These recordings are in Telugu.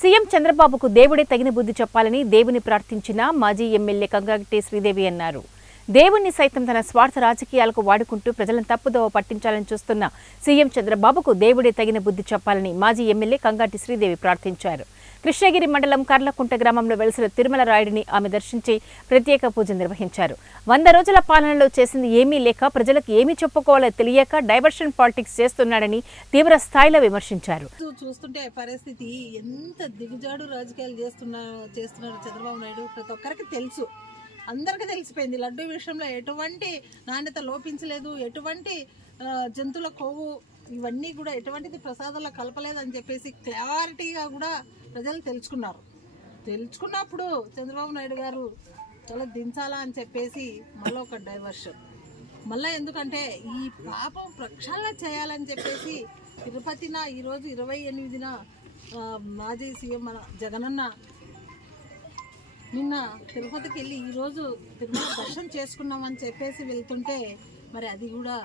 సీఎం చంద్రబాబుకు దేవుడే తగిన బుద్ధి చెప్పాలని దేవుని ప్రార్థించిన మాజీ ఎమ్మెల్యే కంగాటి శ్రీదేవి అన్నారు. దేవుణ్ణి సైతం తన స్వార్థ రాజకీయాలకు వాడుకుంటూ ప్రజలను తప్పుదోవ పట్టించాలని చూస్తున్న సీఎం చంద్రబాబుకు దేవుడే తగిన బుద్ధి చెప్పాలని మాజీ ఎమ్మెల్యే కంగాటి శ్రీదేవి ప్రార్థించారు. కృష్ణగిరి మండలం కర్లకుంట గ్రామంలో వెలిసిన తిరుమల రాయుడిని ఆమె దర్శించి ప్రత్యేక పూజ నిర్వహించారు. 100 రోజుల పాలనలో చేసింది ఏమీ లేక ప్రజలకు ఏమీ చెప్పుకోవాలో తెలియక డైవర్షన్ పాలిటిక్స్ చేస్తున్నాడని తీవ్ర స్థాయిలో విమర్శించారు. చూస్తుంటే పరిస్థితి ఎంత దిగుజాడు రాజకీయాలు చేస్తున్నారు చంద్రబాబు నాయుడు ప్రతి ఒక్కరికి తెలుసు, అందరికీ తెలిసిపోయింది. లడ్డూ విషయంలో ఎటువంటి నాణ్యత లోపించలేదు, ఎటువంటి జంతువుల కొవ్వు ఇవన్నీ కూడా ఎటువంటిది ప్రసాదాల్లో కలపలేదని చెప్పేసి క్లారిటీగా కూడా ప్రజలు తెలుసుకున్నప్పుడు చంద్రబాబు నాయుడు గారు చాలా దించాలా అని చెప్పేసి మళ్ళీ ఒక డైవర్షన్, మళ్ళీ ఎందుకంటే ఈ పాపం ప్రక్షాళన చేయాలని చెప్పేసి తిరుపతిన ఈరోజు 28న మాజీ సీఎం మన జగనన్న నిన్న తిరుపతికి వెళ్ళి ఈరోజు తిరుమల దర్శనం చేసుకున్నామని చెప్పేసి వెళ్తుంటే మరి అది కూడా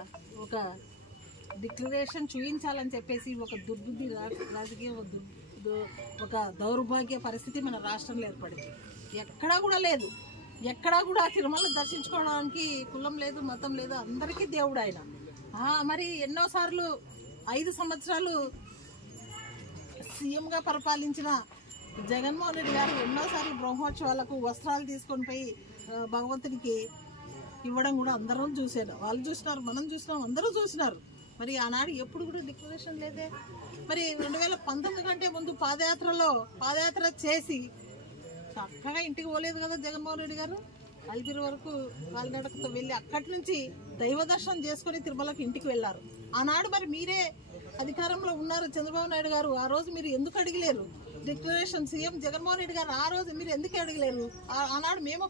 ఒక డిక్లరేషన్ చూపించాలని చెప్పేసి ఒక దుర్బుద్ధి రాజకీయ ఒక దౌర్భాగ్య పరిస్థితి మన రాష్ట్రంలో ఏర్పడింది. ఎక్కడా కూడా లేదు, ఎక్కడా కూడా తిరుమల దర్శించుకోవడానికి కులం లేదు, మతం లేదు, అందరికీ దేవుడు ఆయన. మరి ఎన్నోసార్లు 5 సంవత్సరాలు సీఎంగా పరిపాలించిన జగన్మోహన్ రెడ్డి గారు ఎన్నోసార్లు బ్రహ్మోత్సవాలకు వస్త్రాలు తీసుకొని పోయి భగవంతునికి ఇవ్వడం కూడా అందరం చూశారు. వాళ్ళు చూసినారు, మనం చూసినాం, అందరూ చూసినారు. మరి ఆనాడు ఎప్పుడు కూడా డిక్లరేషన్ లేదే. మరి 2019 కంటే ముందు పాదయాత్ర చేసి చక్కగా ఇంటికి పోలేదు కదా జగన్మోహన్ రెడ్డి గారు. అలిపిరి వరకు కాలినడకతో వెళ్ళి అక్కడి నుంచి దైవ దర్శనం చేసుకుని తిరుమలకి ఇంటికి వెళ్ళారు. ఆనాడు మరి మీరే అధికారంలో ఉన్నారు చంద్రబాబు నాయుడు గారు, ఆ రోజు మీరు ఎందుకు అడిగలేరు డిక్లరేషన్? సీఎం జగన్మోహన్ రెడ్డి గారు ఆ రోజు మీరు ఎందుకు అడగలేరు? ఆనాడు మేము